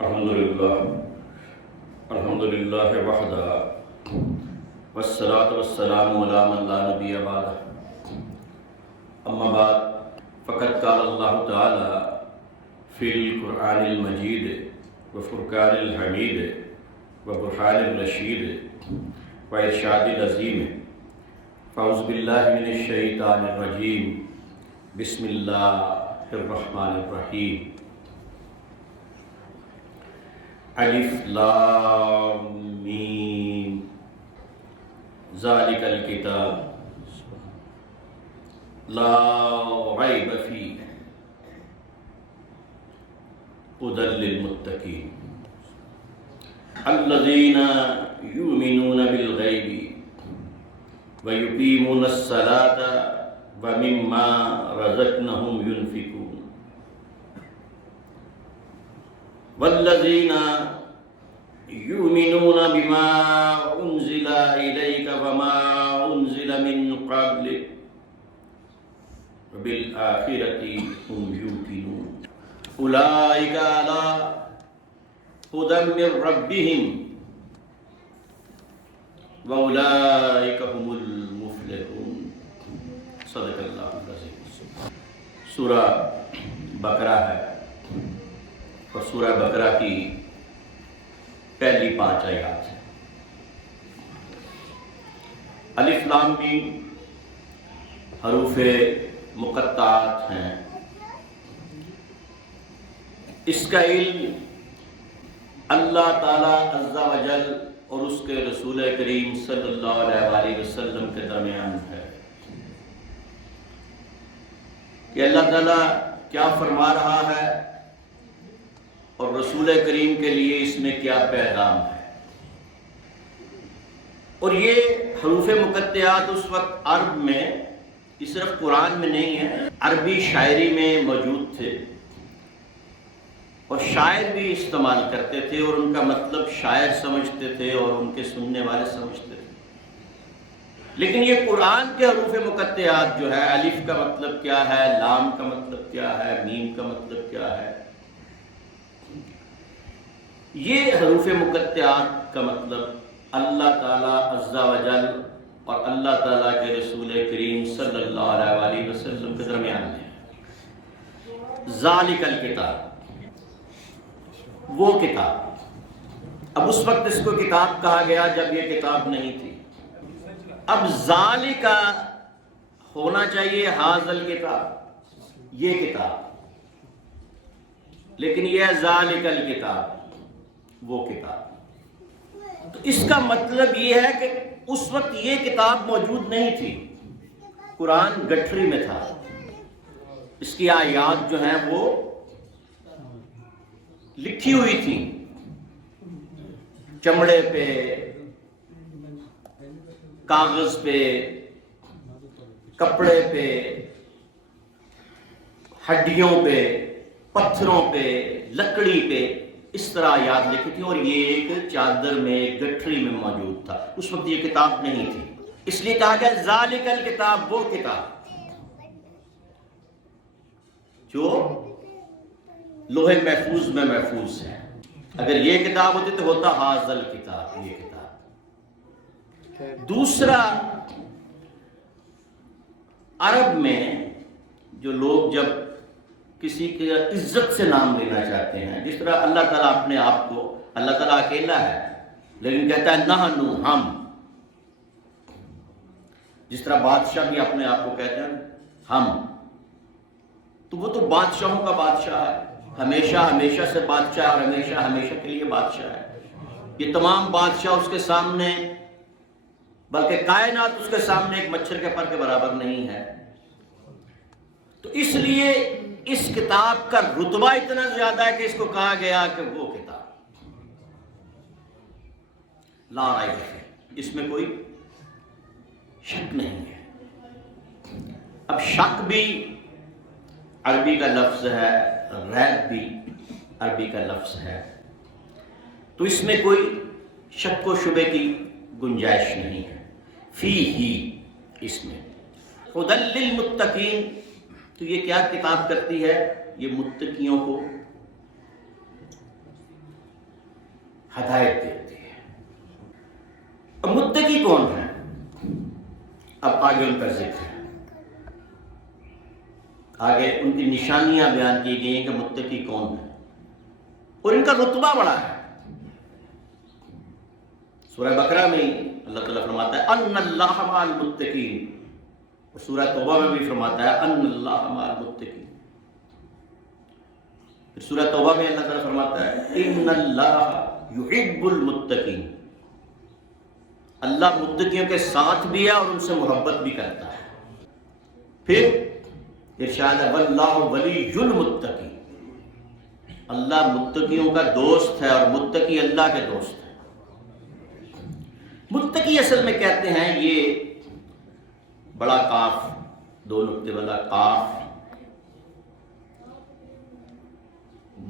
الحمدللہ وحدہ والصلاة والسلام علی من لا نبی بعدہ اما بعد فقد قال اللہ تعالی فی القرآن المجید وفرقان الحمید وبرہان الرشید وارشاد العظیم فاعوذ باللہ من الشیطان الرجیم بسم اللہ الرحمن الرحیم الف لام میم ذالک الکتاب لا ریب فیہ ھدی للمتقین الذین یؤمنون بالغیب ویقیمون الصلاۃ ومما رزقناہم ینفقون والذین یؤمنون بما انزل الیک وما انزل من قبلک وبالآخرۃ هم یوقنون اولئک علی ھدی من ربہم واولئک هم المفلحون صدق اللہ العظیم۔ سورہ بقرہ ہے اور سورہ بقرہ کی پہلی 5 آیات ہیں۔ الف لام میم حروف مقطعات ہیں۔ اس کا علم اللہ تعالیٰ عز و جل اور اس کے رسول کریم صلی اللہ علیہ وآلہ وسلم کے درمیان ہے کہ اللہ تعالیٰ کیا فرما رہا ہے اور رسول کریم کے لیے اس میں کیا پیغام ہے۔ اور یہ حروف مقطعات اس وقت عرب میں، یہ صرف قرآن میں نہیں ہے، عربی شاعری میں موجود تھے اور شاعر بھی استعمال کرتے تھے اور ان کا مطلب شاعر سمجھتے تھے اور ان کے سننے والے سمجھتے تھے۔ لیکن یہ قرآن کے حروف مقطعات جو ہے، الف کا مطلب کیا ہے، لام کا مطلب کیا ہے، میم کا مطلب کیا ہے، یہ حروف مقطعات کا مطلب اللہ تعالیٰ عز و جل اور اللہ تعالیٰ کے رسول کریم صلی اللہ علیہ وآلہ وسلم کے درمیان ہے۔ ذالک الکتاب، وہ کتاب۔ اب اس وقت اس کو کتاب کہا گیا جب یہ کتاب نہیں تھی۔ اب ذالک ہونا چاہیے ھذا الکتاب، یہ کتاب، لیکن یہ ذالک الکتاب، وہ کتاب۔ تو اس کا مطلب یہ ہے کہ اس وقت یہ کتاب موجود نہیں تھی، قرآن گٹھری میں تھا، اس کی آیات جو ہیں وہ لکھی ہوئی تھی چمڑے پہ، کاغذ پہ، کپڑے پہ، ہڈیوں پہ، پتھروں پہ، لکڑی پہ، اس طرح یاد لکھی تھی، اور یہ ایک چادر میں، ایک گٹھری میں موجود تھا۔ اس وقت یہ کتاب نہیں تھی، اس لیے کہا گیا ذالک الکتاب، وہ کتاب جو لوح محفوظ میں محفوظ ہے۔ اگر یہ کتاب ہوتی تو ہوتا ھذا الکتاب، یہ کتاب۔ دوسرا، عرب میں جو لوگ جب کسی کی عزت سے نام لینا چاہتے ہیں، جس طرح اللہ تعالیٰ اپنے آپ کو، اللہ تعالیٰ اکیلا ہے لیکن کہتا ہے نحنو، ہم، جس طرح بادشاہ بھی اپنے آپ کو کہتے ہیں ہم، تو وہ تو بادشاہوں کا بادشاہ ہے، ہمیشہ ہمیشہ سے بادشاہ اور ہمیشہ ہمیشہ کے لیے بادشاہ ہے۔ یہ تمام بادشاہ اس کے سامنے، بلکہ کائنات اس کے سامنے ایک مچھر کے پر کے برابر نہیں ہے۔ تو اس لیے اس کتاب کا رتبہ اتنا زیادہ ہے کہ اس کو کہا گیا کہ وہ کتاب لا ریب فیہ، اس میں کوئی شک نہیں ہے۔ اب شک بھی عربی کا لفظ ہے، ریب بھی عربی کا لفظ ہے، تو اس میں کوئی شک و شبے کی گنجائش نہیں ہے۔ فی ہی، اس میں ھدی للمتقین، تو یہ کیا کتاب کرتی ہے؟ یہ متقیوں کو ہدایت دیتی ہے۔ اور متقی کون ہے؟ اب آگے ان کا ذکر ہے، آگے ان کی نشانیاں بیان کی گئی ہیں کہ متقی کون ہے اور ان کا رتبہ بڑا ہے۔ سورہ بقرہ میں اللہ تعالیٰ فرماتا ہے ان اللہ مع المتقین، اور سورہ توبہ میں بھی فرماتا ہے ان اللہ مع المتقین۔ پھر سورہ توبہ میں اللہ تعالیٰ فرماتا ہے ان اللہ یحب المتقین، اللہ متقیوں کے ساتھ بھی ہے اور ان سے محبت بھی کرتا ہے۔ پھر ارشاد ہے واللہ ولی المتقین، اللہ متقیوں کا دوست ہے اور متقی اللہ کے دوست ہے۔ متقی اصل میں کہتے ہیں یہ بڑا قاف، دو نقطے والا قاف،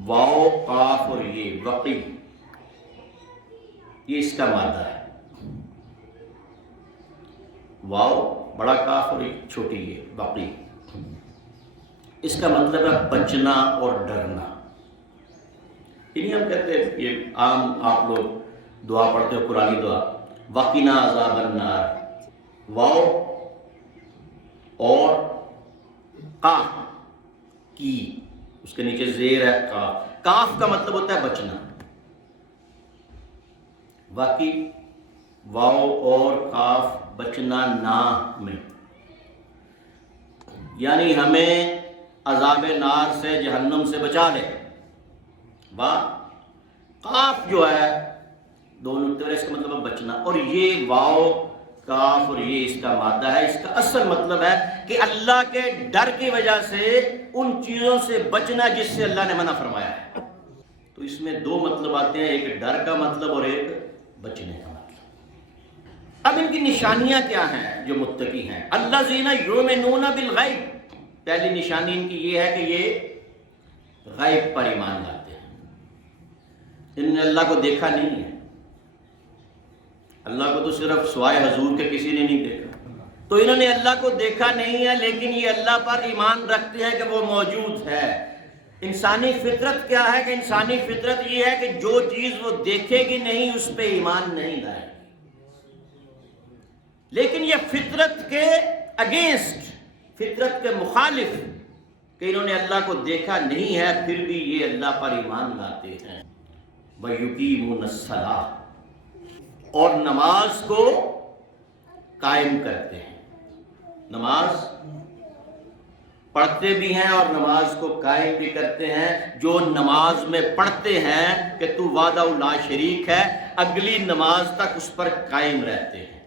واو قاف اور یہ وقی، یہ اس کا مادہ ہے۔ واو بڑا کاف اور ایک چھوٹی یہ وقی، اس کا مطلب ہے بچنا اور ڈرنا۔ انہیں ہم کہتے ہیں، یہ عام آپ لوگ دعا پڑھتے ہو قرآنی دعا، وقنا عذاب النار، واو اور قاف کی، اس کے نیچے زیر ہے قاف، قاف کا مطلب ہوتا ہے بچنا، واقعی واو اور قاف بچنا نہ میں، یعنی ہمیں عذاب نار سے جہنم سے بچا لے۔ قاف جو ہے دو نقطے، اس کا مطلب ہے بچنا، اور یہ واو کاف اور یہ اس کا مادہ ہے۔ اس کا اصل مطلب ہے کہ اللہ کے ڈر کی وجہ سے ان چیزوں سے بچنا جس سے اللہ نے منع فرمایا ہے۔ تو اس میں دو مطلب آتے ہیں، ایک ڈر کا مطلب اور ایک بچنے کا مطلب۔ اب ان کی نشانیاں کیا ہیں جو متقی ہیں؟ الذین یؤمنون بالغیب، پہلی نشانی ان کی یہ ہے کہ یہ غیب پر ایمان لاتے ہیں۔ انہوں نے اللہ کو دیکھا نہیں ہے، اللہ کو تو صرف سوائے حضور کے کسی نے نہیں دیکھا، تو انہوں نے اللہ کو دیکھا نہیں ہے، لیکن یہ اللہ پر ایمان رکھتے ہیں کہ وہ موجود ہے۔ انسانی فطرت کیا ہے کہ انسانی فطرت یہ ہے کہ جو چیز وہ دیکھے گی نہیں اس پہ ایمان نہیں لائے گی، لیکن یہ فطرت کے اگینسٹ، فطرت کے مخالف کہ انہوں نے اللہ کو دیکھا نہیں ہے پھر بھی یہ اللہ پر ایمان لاتے ہیں۔ وَيُقِيمُونَ الصَّلَاةَ، اور نماز کو قائم کرتے ہیں، نماز پڑھتے بھی ہیں اور نماز کو قائم بھی کرتے ہیں۔ جو نماز میں پڑھتے ہیں کہ تو وحدہ لا شریک ہے، اگلی نماز تک اس پر قائم رہتے ہیں۔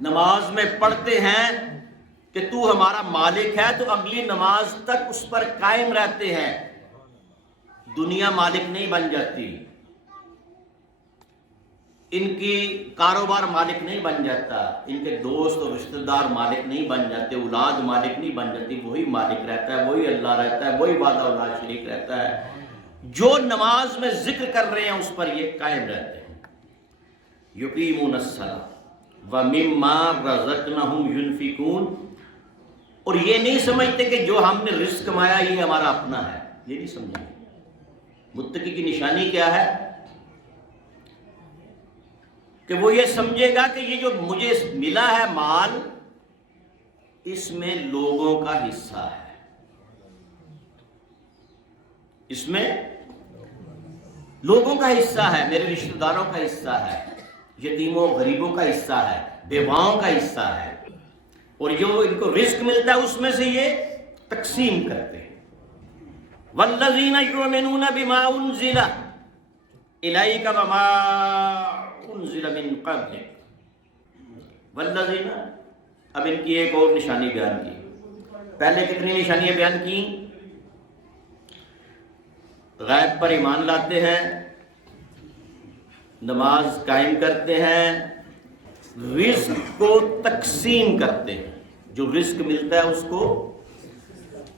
نماز میں پڑھتے ہیں کہ تو ہمارا مالک ہے، تو اگلی نماز تک اس پر قائم رہتے ہیں۔ دنیا مالک نہیں بن جاتی، ان کی کاروبار مالک نہیں بن جاتا، ان کے دوست اور رشتہ دار مالک نہیں بن جاتے، اولاد مالک نہیں بن جاتی، وہی مالک رہتا ہے، وہی اللہ رہتا ہے، وہی وحدہ لا شریک رہتا ہے۔ جو نماز میں ذکر کر رہے ہیں اس پر یہ قائم رہتے ہیں۔ یقیمون الصلاۃ ومما رزقناہم ینفقون، اور یہ نہیں سمجھتے کہ جو ہم نے رزق کمایا یہ ہمارا اپنا ہے، یہ نہیں سمجھیں گے۔ متقی کی نشانی کیا ہے کہ وہ یہ سمجھے گا کہ یہ جو مجھے ملا ہے مال، اس میں لوگوں کا حصہ ہے، اس میں لوگوں کا حصہ ہے، میرے رشتہ داروں کا حصہ ہے، یتیموں غریبوں کا حصہ ہے، بیواؤں کا حصہ ہے، اور جو ان کو رزق ملتا ہے اس میں سے یہ تقسیم کرتے ہیں۔ والذین یؤمنون بما انزل الیک وما انزل من قبلک، والذین، اب ان کی ایک اور نشانی بیان کی۔ پہلے کتنی نشانیاں بیان کی؟ غیب پر ایمان لاتے ہیں، نماز قائم کرتے ہیں، رزق کو تقسیم کرتے ہیں، جو رزق ملتا ہے اس کو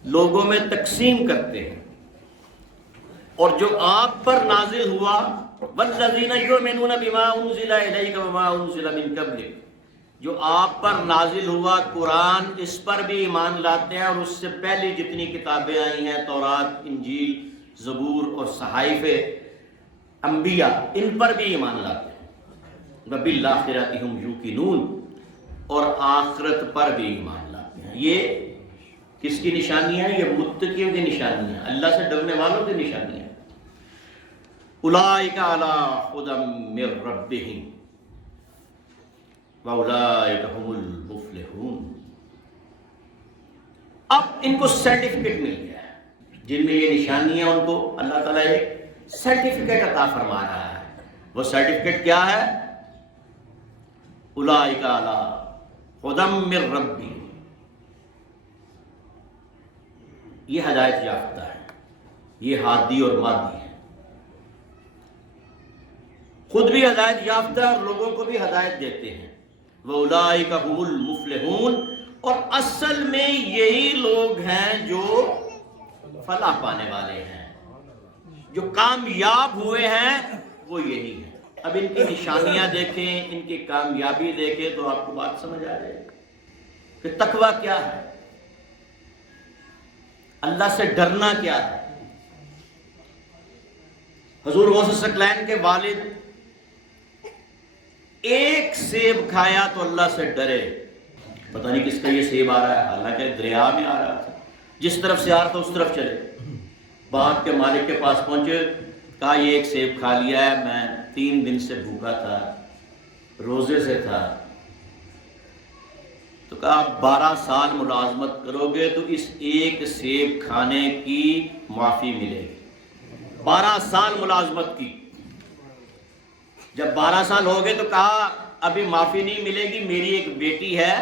لوگوں میں تقسیم کرتے ہیں، اور جو آپ پر نازل ہوا والذین یؤمنون بما انزل الیک وما انزل من قبلک، جو آپ پر نازل ہوا قرآن، اس پر بھی ایمان لاتے ہیں، اور اس سے پہلی جتنی کتابیں آئی ہیں، تورات، انجیل، زبور اور صحائف، انبیاء ان پر بھی ایمان لاتے ہیں، وبالآخرۃ ہم یوقنون، اور آخرت پر بھی ایمان لاتے ہیں۔ یہ کس کی نشانیاں ہیں؟ یہ متقیوں کی نشانیاں، اللہ سے ڈرنے والوں کی نشانیاں۔ اولئک علی ھدی من ربہم واولئک ھم المفلحون۔ اب ان کو سرٹیفکیٹ مل گیا ہے، جن میں یہ نشانیاں، ان کو اللہ تعالیٰ ایک سرٹیفکیٹ عطا فرما رہا ہے۔ وہ سرٹیفکیٹ کیا ہے؟ اولئک علی ھدی من ربہم، یہ ہدایت یافتہ ہے، یہ ہادی اور مادی ہے، خود بھی ہدایت یافتہ اور لوگوں کو بھی ہدایت دیتے ہیں۔ وَأُولَٰئِكَ هُمُ الْمُفْلِحُونَ، اور اصل میں یہی لوگ ہیں جو فلاح پانے والے ہیں، جو کامیاب ہوئے ہیں، وہ یہی ہیں۔ اب ان کی نشانیاں دیکھیں، ان کی کامیابی دیکھیں تو آپ کو بات سمجھ آ جائے کہ تقویٰ کیا ہے، اللہ سے ڈرنا کیا ہے۔ حضور غوث ثقلین کے والد ایک سیب کھایا تو اللہ سے ڈرے، پتہ نہیں کس کا یہ سیب آ رہا ہے، حالانکہ دریا میں آ رہا تھا، جس طرف سے آ رہا تھا اس طرف چلے۔ باغ کے مالک کے پاس پہنچے، کہا یہ ایک سیب کھا لیا ہے، میں 3 دن سے بھوکا تھا، روزے سے تھا۔ تو کہا آپ 12 سال ملازمت کرو گے تو اس ایک سیب کھانے کی معافی ملے گی۔ 12 سال ملازمت کی، جب 12 سال ہو گئے تو کہا ابھی معافی نہیں ملے گی، میری ایک بیٹی ہے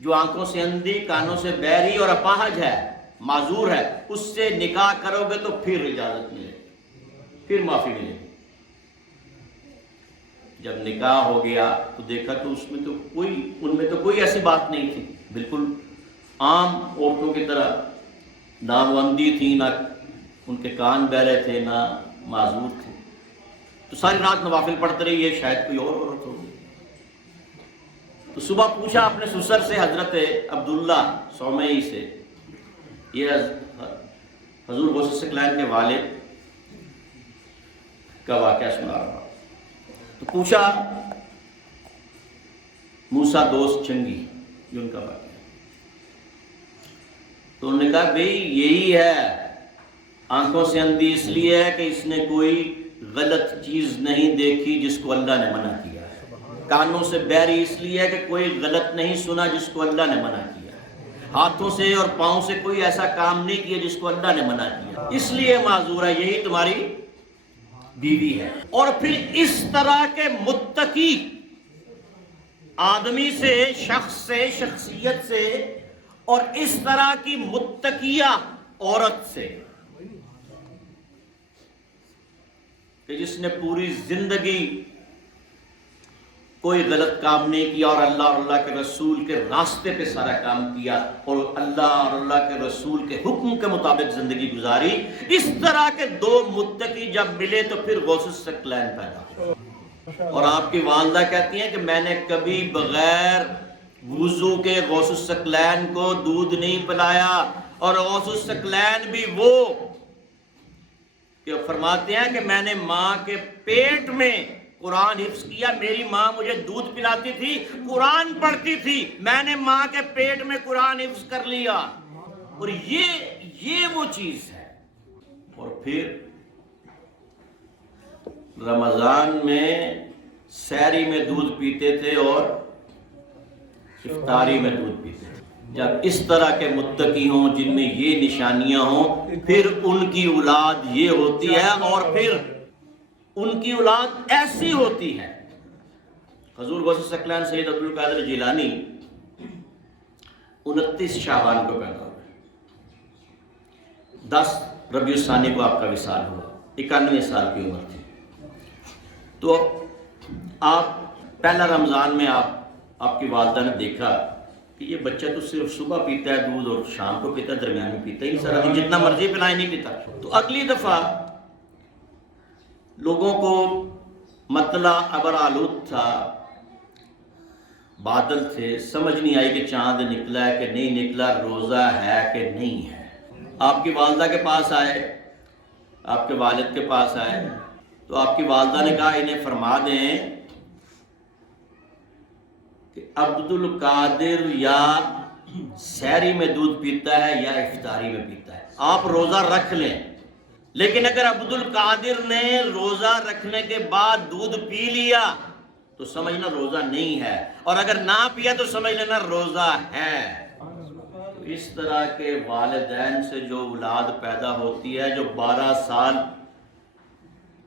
جو آنکھوں سے اندھی، کانوں سے بہری اور اپاہج ہے، معذور ہے، اس سے نکاح کرو گے تو پھر اجازت ملے گی، پھر معافی ملے گی۔ جب نکاح ہو گیا تو دیکھا تو ان میں تو کوئی ایسی بات نہیں تھی، بالکل عام عورتوں کی طرح، نہ وہ اندھی تھی، نہ ان کے کان بہرے تھے، نہ معذور تھے۔ تو ساری رات نوافل پڑھتے رہی، یہ شاید کوئی اور عورت ہوگی۔ تو صبح پوچھا اپنے سسر سے، حضرت عبداللہ سومئی سے، یہ حضور غوث ثقلین کے والد کا واقعہ سنا رہا۔ تو پوچھا موسیٰ دوست چنگی، جو ان کا واقعہ، تو انہوں نے کہا بھئی یہی ہے، آنکھوں سے اندھی اس لیے ہے کہ اس نے کوئی غلط چیز نہیں دیکھی جس کو اللہ نے منع کیا ہے، کانوں سے بہری اس لیے ہے کہ کوئی غلط نہیں سنا جس کو اللہ نے منع کیا ہے، ہاتھوں سے اور پاؤں سے کوئی ایسا کام نہیں کیا جس کو اللہ نے منع کیا، اس لیے معذور ہے، یہی تمہاری بیوی ہے۔ اور پھر اس طرح کے متقی آدمی سے، شخص سے، شخصیت سے، اور اس طرح کی متقیہ عورت سے کہ جس نے پوری زندگی کوئی غلط کام نہیں کیا اور اللہ کے رسول کے راستے پہ سارا کام کیا اور اللہ کے رسول کے حکم کے مطابق زندگی گزاری، اس طرح کے 2 متقی جب ملے تو پھر غوث ثقلین پیدا ہوا۔ اور آپ کی والدہ کہتی ہیں کہ میں نے کبھی بغیر وضو کے غوث ثقلین کو دودھ نہیں پلایا، اور غوث ثقلین بھی وہ کہ فرماتے ہیں کہ میں نے ماں کے پیٹ میں قرآن حفظ کیا، میری ماں مجھے دودھ پلاتی تھی، قرآن پڑھتی تھی، میں نے ماں کے پیٹ میں قرآن حفظ کر لیا، اور یہ وہ چیز ہے۔ اور پھر رمضان میں سحری میں دودھ پیتے تھے اور افطاری میں دودھ پیتے تھے۔ جب اس طرح کے متقی ہوں جن میں یہ نشانیاں ہوں، پھر ان کی اولاد یہ ہوتی ہے، اور پھر ان کی اولاد ایسی ہوتی ہے۔ حضور غوث ثقلین سید عبد القادر جیلانی 29 شعبان کو پیدا ہوئے، 10 ربیع الثانی کو آپ کا وصال ہوا، 91 سال کی عمر تھی۔ تو آپ پہلا رمضان میں آپ کی والدہ نے دیکھا کہ یہ بچہ تو صرف صبح پیتا ہے دودھ اور شام کو پیتا ہے، درمیان میں پیتا ہی نہیں، سارا دن جتنا مرضی پلائے نہیں پیتا۔ تو اگلی دفعہ لوگوں کو مطلع ابر آلود تھا، بادل تھے، سمجھ نہیں آئی کہ چاند نکلا ہے کہ نہیں نکلا، روزہ ہے کہ نہیں ہے۔ آپ کی والدہ کے پاس آئے، آپ کے والد کے پاس آئے تو آپ کی والدہ نے کہا انہیں فرما دیں کہ عبد القادر یا سحری میں دودھ پیتا ہے یا افطاری میں پیتا ہے، آپ روزہ رکھ لیں، لیکن اگر عبد القادر نے روزہ رکھنے کے بعد دودھ پی لیا تو سمجھنا روزہ نہیں ہے، اور اگر نہ پیا تو سمجھ لینا روزہ ہے۔ تو اس طرح کے والدین سے جو اولاد پیدا ہوتی ہے، جو 12 سال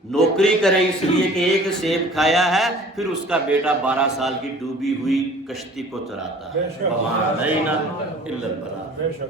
نوکری کرے اس لیے کہ ایک سیب کھایا ہے، پھر اس کا بیٹا 12 سال کی ڈوبی ہوئی کشتی کو چراتا ہے، وَمَا عَلَيْنَا إِلَّا الْبَلَاغُ۔